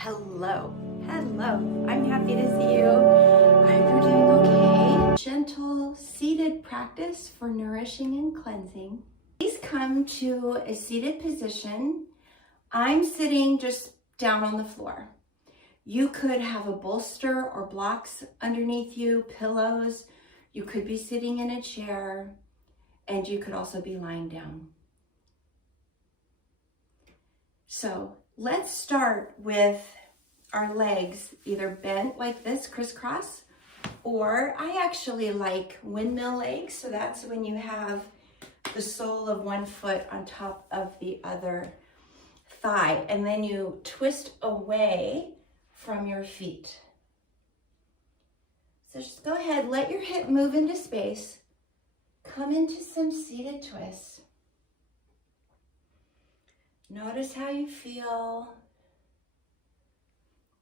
Hello, I'm happy to see you. I hope you're doing okay. Gentle seated practice for nourishing and cleansing. Please come to a seated position. I'm sitting just down on the floor. You could have a bolster or blocks underneath you, pillows. You could be sitting in a chair, and you could also be lying down. So let's start with our legs either bent like this, crisscross, or I actually like windmill legs. So that's when you have the sole of one foot on top of the other thigh, and then you twist away from your feet. So just go ahead, let your hip move into space. Come into some seated twists. Notice how you feel.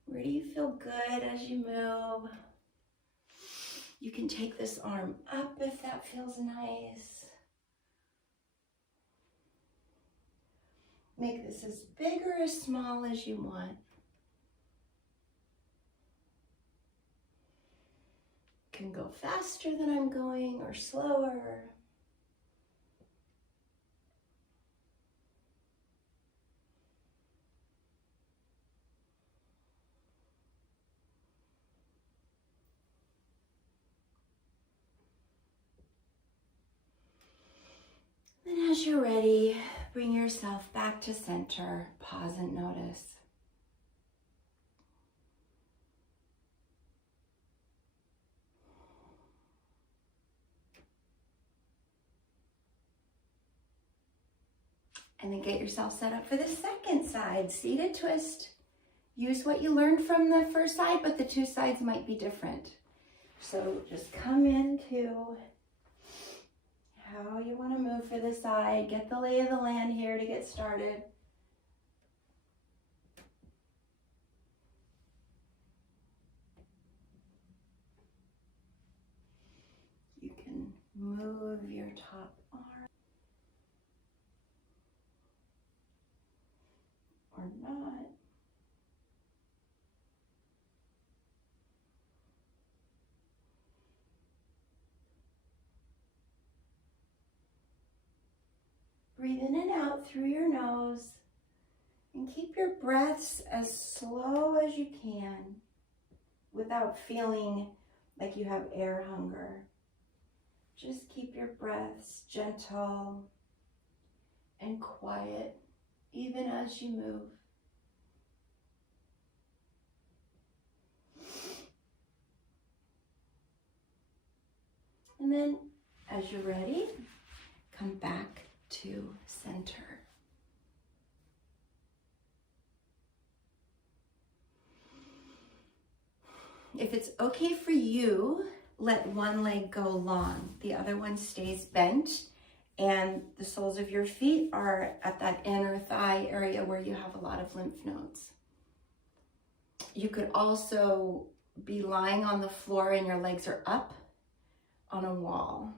Where do you feel good as you move? You can take this arm up if that feels nice. Make this as big or as small as you want. You can go faster than I'm going or slower. Then as you're ready, bring yourself back to center. Pause and notice. And then get yourself set up for the second side, seated twist. Use what you learned from the first side, but the two sides might be different. So just come into how you want to move for this side. Get the lay of the land here to get started. You can move your top arm or not. Breathe in and out through your nose and keep your breaths as slow as you can without feeling like you have air hunger. Just keep your breaths gentle and quiet even as you move. And then as you're ready, come back to center. If it's okay for you, let one leg go long. The other one stays bent, and the soles of your feet are at that inner thigh area where you have a lot of lymph nodes. You could also be lying on the floor and your legs are up on a wall.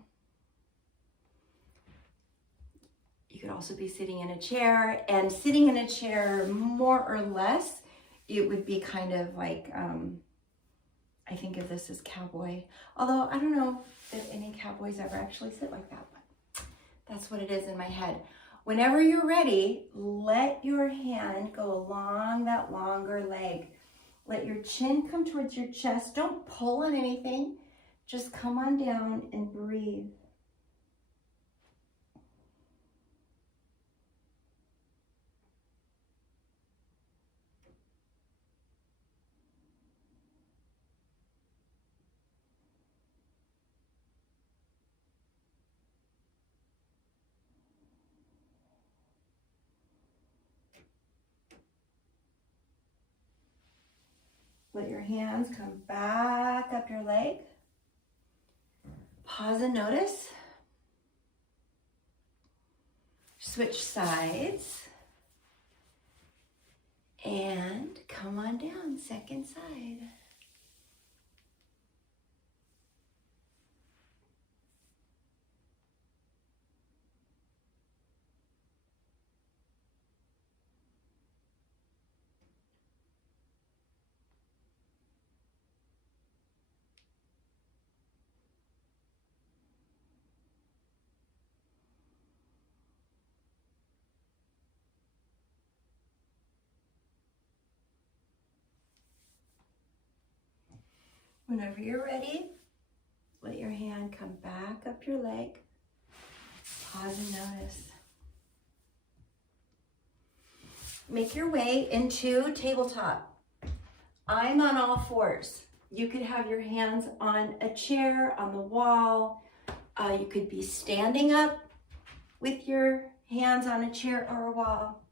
You could also be sitting in a chair, and sitting in a chair, more or less, it would be kind of like, I think of this as cowboy. Although I don't know if any cowboys ever actually sit like that, but that's what it is in my head. Whenever you're ready, let your hand go along that longer leg. Let your chin come towards your chest. Don't pull on anything. Just come on down and breathe. Let your hands come back up your leg. Pause and notice. Switch sides. And come on down, second side. Whenever you're ready, let your hand come back up your leg. Pause and notice. Make your way into tabletop. I'm on all fours. You could have your hands on a chair, on the wall. You could be standing up with your hands on a chair or a wall.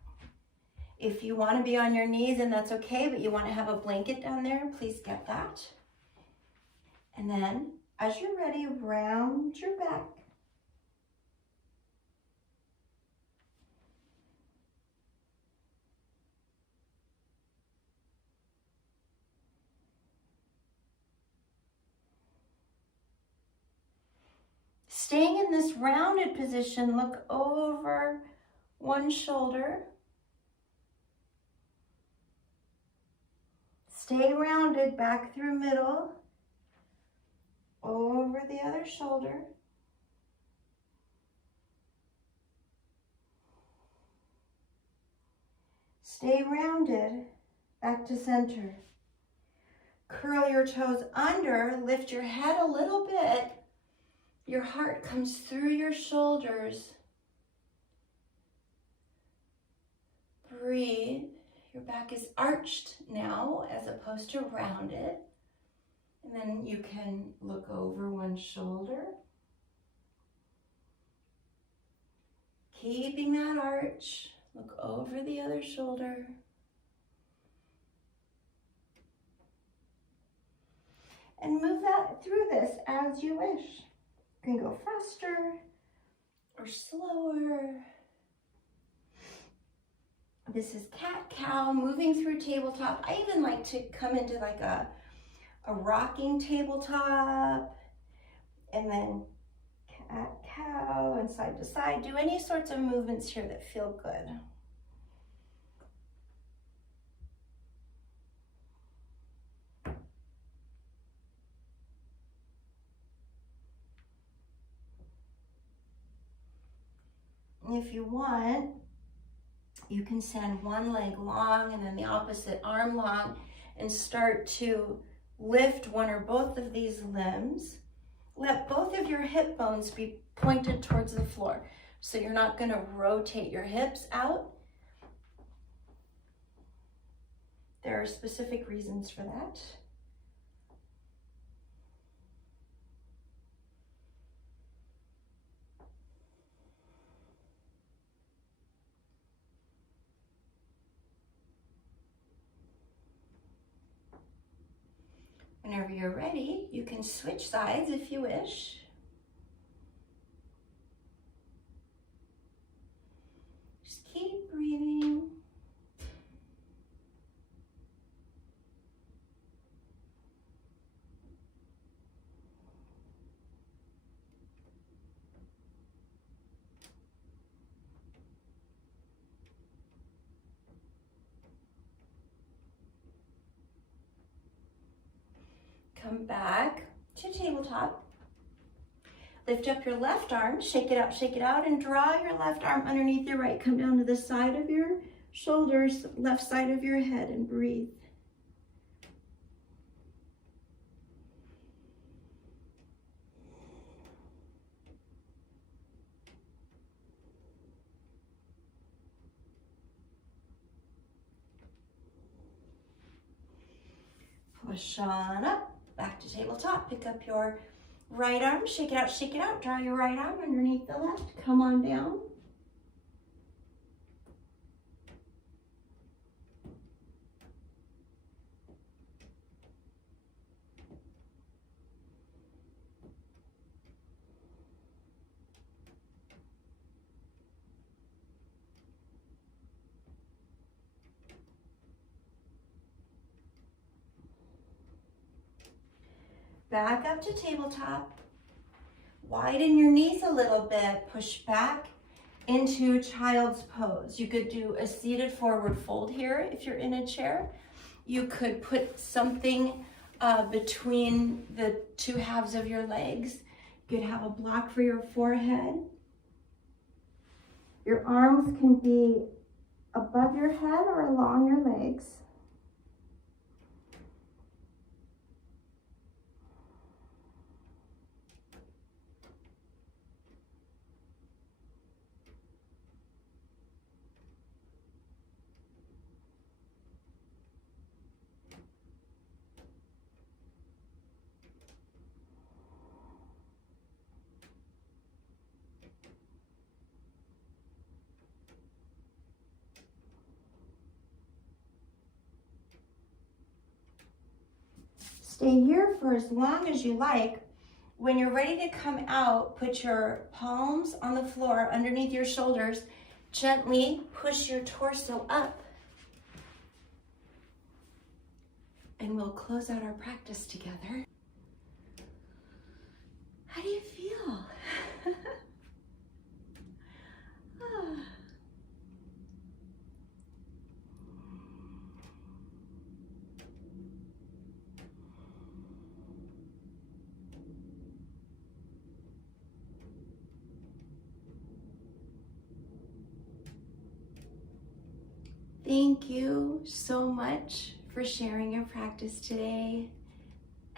If you want to be on your knees, and that's okay, but you want to have a blanket down there, please get that. And then, as you're ready, round your back. Staying in this rounded position, look over one shoulder. Stay rounded, back through middle, over the other shoulder. Stay rounded, back to center. Curl your toes under, lift your head a little bit. Your heart comes through your shoulders. Breathe. Your back is arched now as opposed to rounded. And then you can look over one shoulder. Keeping that arch. Look over the other shoulder. And move that through this as you wish. You can go faster or slower. This is cat-cow, moving through tabletop. I even like to come into like a rocking tabletop, and then cat-cow and side to side. Do any sorts of movements here that feel good. If you want, you can send one leg long and then the opposite arm long and start to lift one or both of these limbs. Let both of your hip bones be pointed towards the floor. So you're not going to rotate your hips out. There are specific reasons for that. Whenever you're ready, you can switch sides if you wish. Just keep breathing. Come back to tabletop. Lift up your left arm, shake it out, and draw your left arm underneath your right. Come down to the side of your shoulders, left side of your head, and breathe. Push on up. Back to tabletop. Pick up your right arm, shake it out, draw your right arm underneath the left. Come on down. Back up to tabletop. Widen your knees a little bit. Push back into child's pose. You could do a seated forward fold here if you're in a chair. You could put something between the two halves of your legs. You could have a block for your forehead. Your arms can be above your head or along your legs. Stay here for as long as you like. When you're ready to come out, put your palms on the floor underneath your shoulders. Gently push your torso up. And we'll close out our practice together. How do you feel? Ah. Thank you so much for sharing your practice today,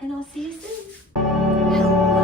and I'll see you soon. Hello.